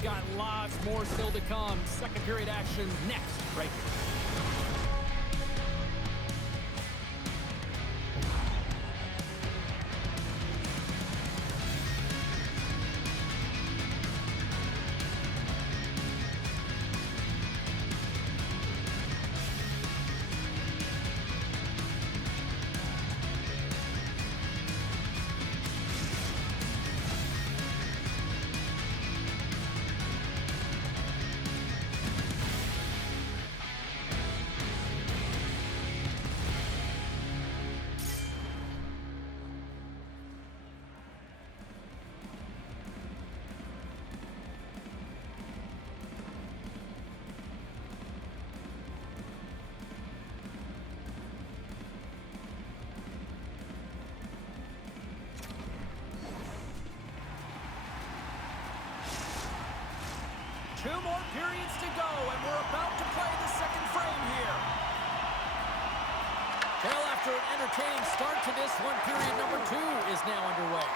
we've got lots more still to come. Second period action next, right here. Two more periods to go, and we're about to play the second frame here. Well, after an entertaining start to this one, period number 2 is now underway.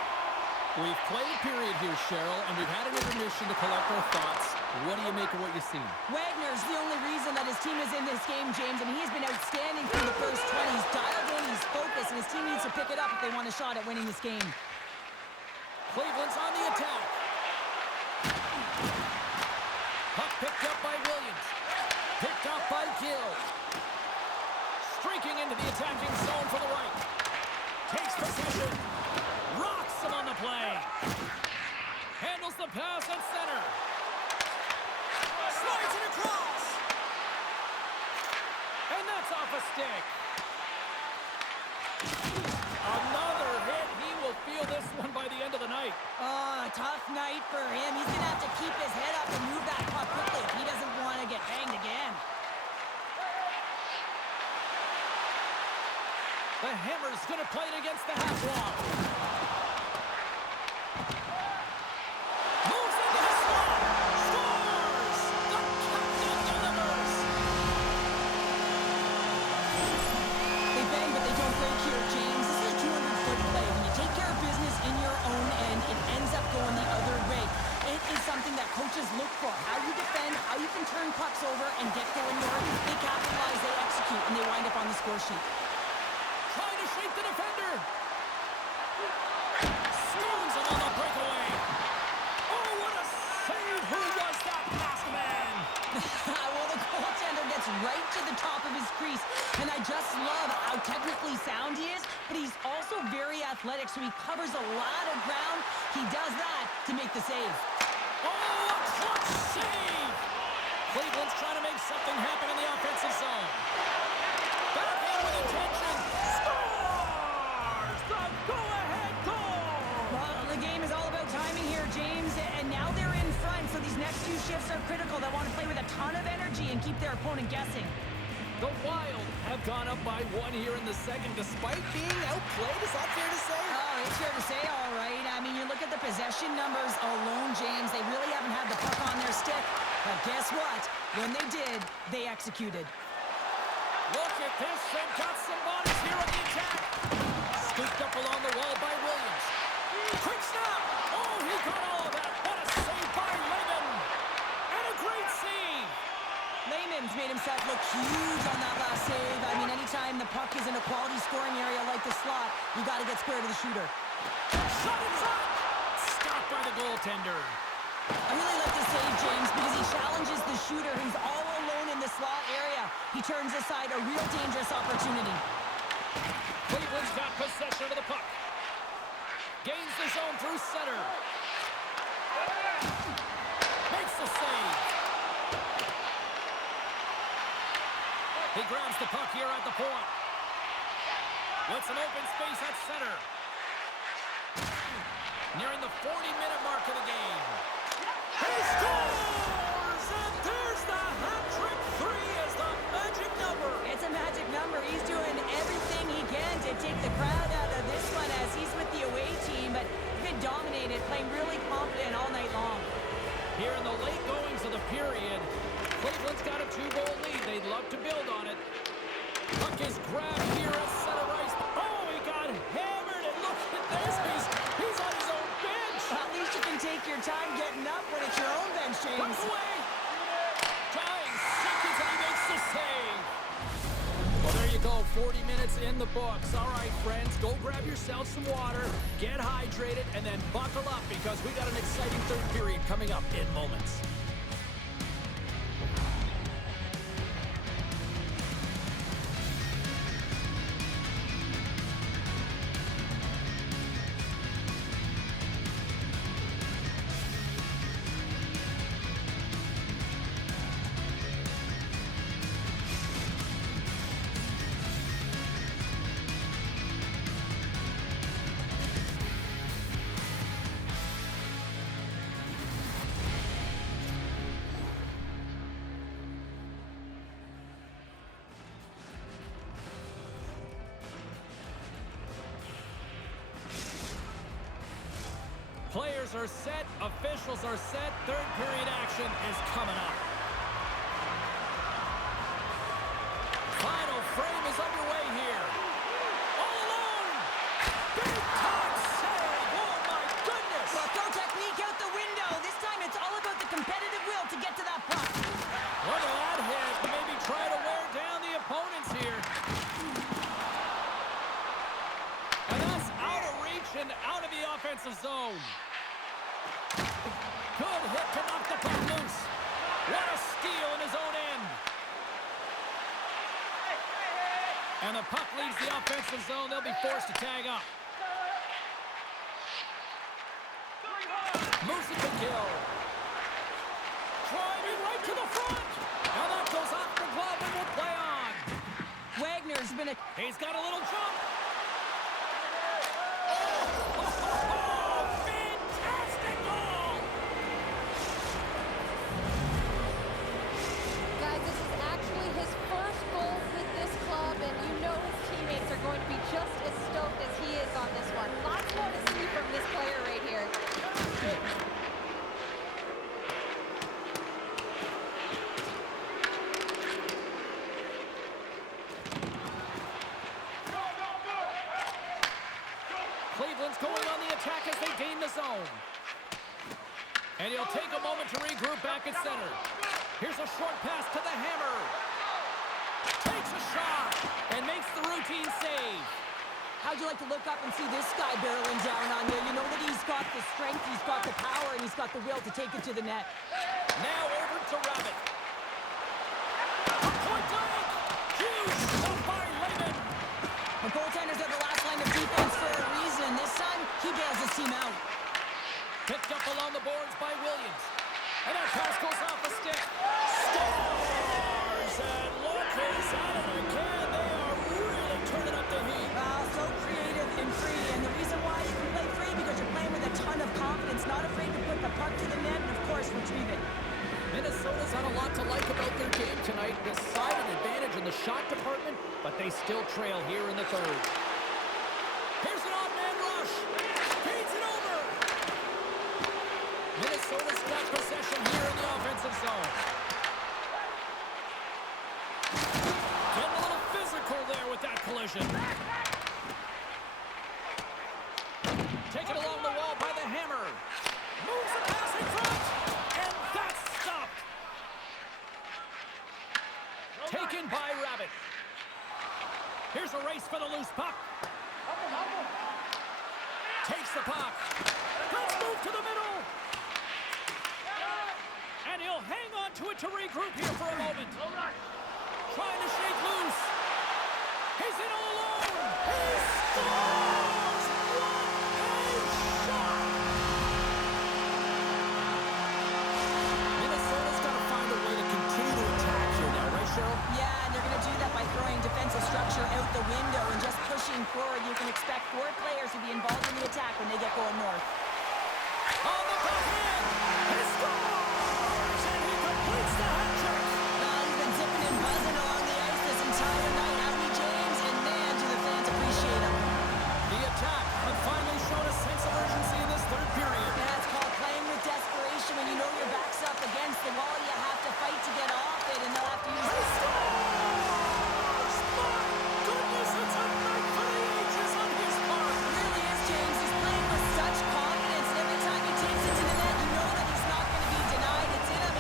We've played a period here, Cheryl, and we've had an intermission to collect our thoughts. What do you make of what you've seen? Wagner's the only reason that his team is in this game, James, and he's been outstanding through the first 20. He's dialed in, he's focused, and his team needs to pick it up if they want a shot at winning this game. Cleveland's on the attack. Puck picked up by Williams. Picked up by Chel. Streaking into the attacking zone for the right. Takes possession. Rocks him on the play. Handles the pass at center. Slides it across. And that's off a stick. Another hit. He will feel this one by the end of the night. Oh, a tough night for him. He's going to have to keep his head up and move that puck quickly if he doesn't want to get banged again. The Hammer's going to play it against the half wall. Moves into the slot. Scores! The captain delivers. They bang, but they don't break here, James. This is a 200-foot play. When you take care of business in your own end, it ends up going the other way. It is something that coaches look for. How you defend, how you can turn pucks over and get going north. They capitalize, they execute, and they wind up on the score sheet. Trying to shake the defender. Stones him on the breakaway. Oh, what a save. Who was that last man? Well, the goaltender gets right to the top of his crease, and I just love how technically sound he is, but he's also very athletic, so he covers a lot of ground. He does that to make the save. Oh, a clutch save. Cleveland's trying to make something happen in the offensive zone. Backhand with intention. Scores! The go-ahead goal! Well, the game is all about timing here, James, and now they're in front, so these next few shifts are critical. They want to play with a ton of energy and keep their opponent guessing. The Wild have gone up by 1 here in the second, despite being outplayed. Is that fair to say? Oh, it's fair to say, all right. I mean, you look at the possession numbers alone, James. They really haven't had the puck on their stick. But guess what? When they did, they executed. Look at this. They've got some bodies here on the attack. Scooped up along the wall by Williams. Quick snap. Oh, he got all of that. What a save by Lehman. And a great save. Lehman's made himself look huge on that last save. I mean, anytime the puck is in a quality scoring area like the slot, you got to get square to the shooter. Shot in front. Stopped by the goaltender. I really like this save, James, because he challenges the shooter who's all alone in the slot area. He turns aside a real dangerous opportunity. Cleveland's got possession of the puck. Gains the zone through center. Makes the save. He grabs the puck here at the point. With some open space at center. Nearing the 40-minute mark of the game. He scores! And there's the hat-trick. 3 is the magic number. It's a magic number. He's doing everything he can to take the crowd out of this one as he's with the away team, but he's been dominated, playing really confident all night long. Here in the late goings of the period, Cleveland's got a 2-goal lead. They'd love to build on it. Puck is grabbed here at center ice. Oh, he got hammered, and look at this. He's on his own bench. At least you can take your time getting up when it's your own bench, James. Away. Dying seconds, and he makes the save. Well, there you go. 40 minutes in the books. All right, friends, go grab yourself some water, get hydrated, and then buckle up because we got an exciting third period coming up in moments. Players are set, officials are set, third period action is coming up. Final frame is underway here. All alone! Big time save! Oh my goodness! Well, throw technique out the window. This time it's all about the competitive will to get to that puck. Look at that hit. Maybe try to wear down the opponents here. And that's out of reach and out of the offensive zone. Good hit to knock the puck loose. What a steal in his own end. And the puck leaves the offensive zone. They'll be forced to tag up. Moves it to Chel. Driving right to the front. And that goes off the glove and will play on. Wagner's been a... He's got a little jump. Fantastic goal! Guys, this is actually his first goal with this club, and you know his teammates are going to be just as stoked as he is on this one. Lots more to see from this player right here. Cleveland's going on the attack as they gain the zone. And he'll take a moment to regroup back at center. Here's a short pass to the hammer. Takes a shot and makes the routine save. How'd you like to look up and see this guy barreling down on you? You know that he's got the strength, he's got the power, and he's got the will to take it to the net. Now over to Rabbit. Point blank. Huge shot by Lehman. The goaltenders are the last line of defense for a reason. This time, he bails his team out. Picked up along the boards by Williams. And that pass goes off a stick. Stars! And look who's at it again. They are really turning up the heat. So creative and free. And the reason why you can play free because you're playing with a ton of confidence, not afraid to put the puck to the net and, of course, retrieve it. Minnesota's had a lot to like about their game tonight. Decided advantage in the shot department, but they still trail here in the third. Here's an odd-man rush. Feeds it over. Minnesota's got possession here in the offensive zone. Getting a little physical there with that collision. Taken along the wall by the hammer. Moves the pass in front. And that's stopped. Taken by Rabbit. Here's a race for the loose puck. Takes the puck. Let's move to the middle. And he'll hang on to it to regroup here for a moment. Trying to shake loose. He's in all alone. He scores! What a shot! Minnesota's got to find a way to continue to attack here now, right, Cheryl? Yeah, and they're going to do that by throwing defensive structure out the window and just pushing forward. You can expect 4 players to be involved in the attack when they get going north. On the backhand! He scores! And he completes the hat trick! He's been zipping and buzzing along the ice this entire night, hasn't he, James? And man, do the fans appreciate him. The attack have finally shown a sense of urgency in this third period. That's called playing with desperation. When you know your back's up against the wall, you have to fight to get off it, and they'll have to use this. My goodness, it's a night for the ages on his part. It really is, James. He's playing with such confidence, and every time he takes it to the net, you know that he's not going to be denied. It's in a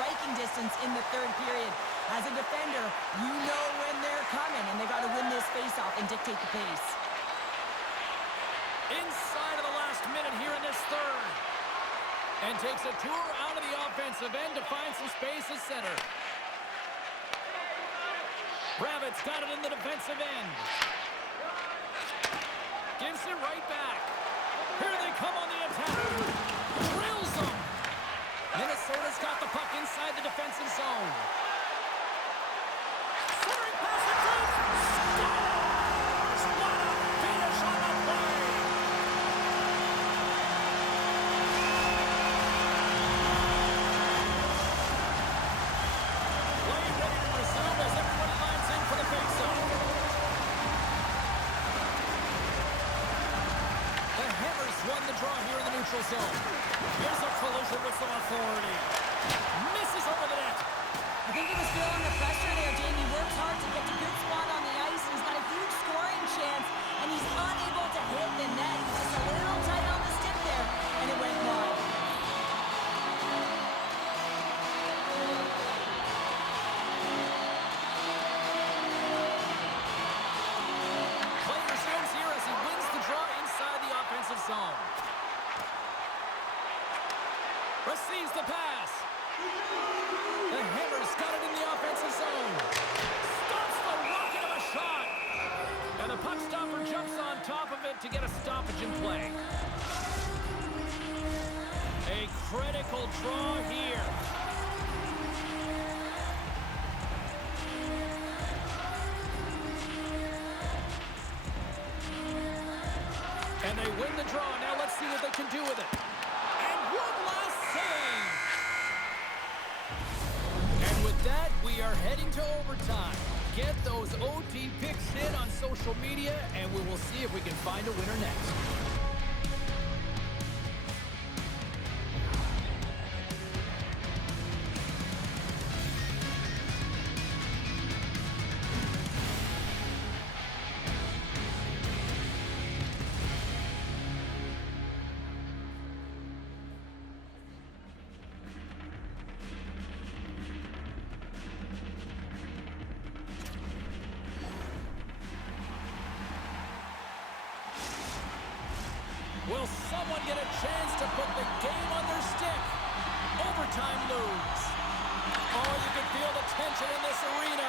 striking distance in the third period. As a defender, you know when they're coming, and they got to win this faceoff and dictate the pace. Inside of the last minute here in this third. And takes a tour out of the offensive end to find some space at center. Rabbit's got it in the defensive end. Gives it right back. Here they come on the attack. Drills them. Minnesota's got the puck inside the defensive zone. Centering pass in front. Scores! What a finish on the play! Play ready to resume as everybody lines in for the faceoff. The Hammers won the draw here in the neutral zone. Here's a collision with some authority. Misses over the net. I think he was feeling the pressure there, Jamie. Works hard to get to good spot on the ice. He's got a huge scoring chance, and he's unable to hit the net. He's just a little tight on the stick there, and it went wide. Play resumes here as he wins the draw inside the offensive zone. Receives the pass. The Hammers got it in the offensive zone. Stops the rocket of a shot. And the puck stopper jumps on top of it to get a stoppage in play. A critical draw here. And they win the draw. Now let's see what they can do with it. And one last save. And with that, we are heading to overtime. Get those OT picks in on social media, and we will see if we can find a winner next. Will someone get a chance to put the game on their stick? Overtime moves. Oh, you can feel the tension in this arena.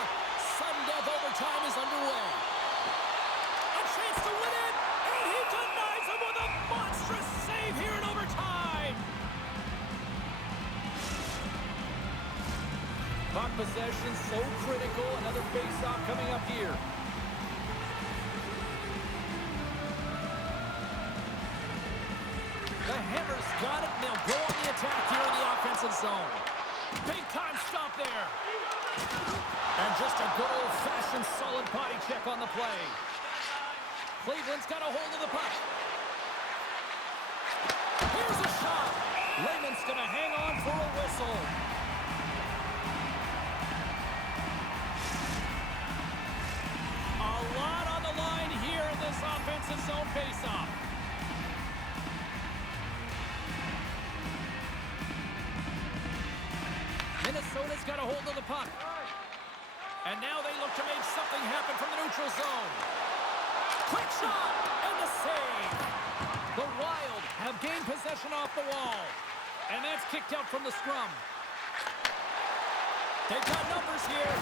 Sudden death overtime is underway. A chance to win it, and he denies him with a monstrous save here in overtime. Puck possession so critical. Another face-off coming up here. The Hammers got it, and they'll go on the attack here in the offensive zone. Big time stop there. And just a good old-fashioned solid body check on the play. Cleveland's got a hold of the puck. Here's a shot. Lehman's going to hang on for a whistle. A lot on the line here in this offensive zone faceoff. Minnesota's got a hold of the puck. And now they look to make something happen from the neutral zone. Quick shot and the save. The Wild have gained possession off the wall. And that's kicked out from the scrum. They've got numbers here.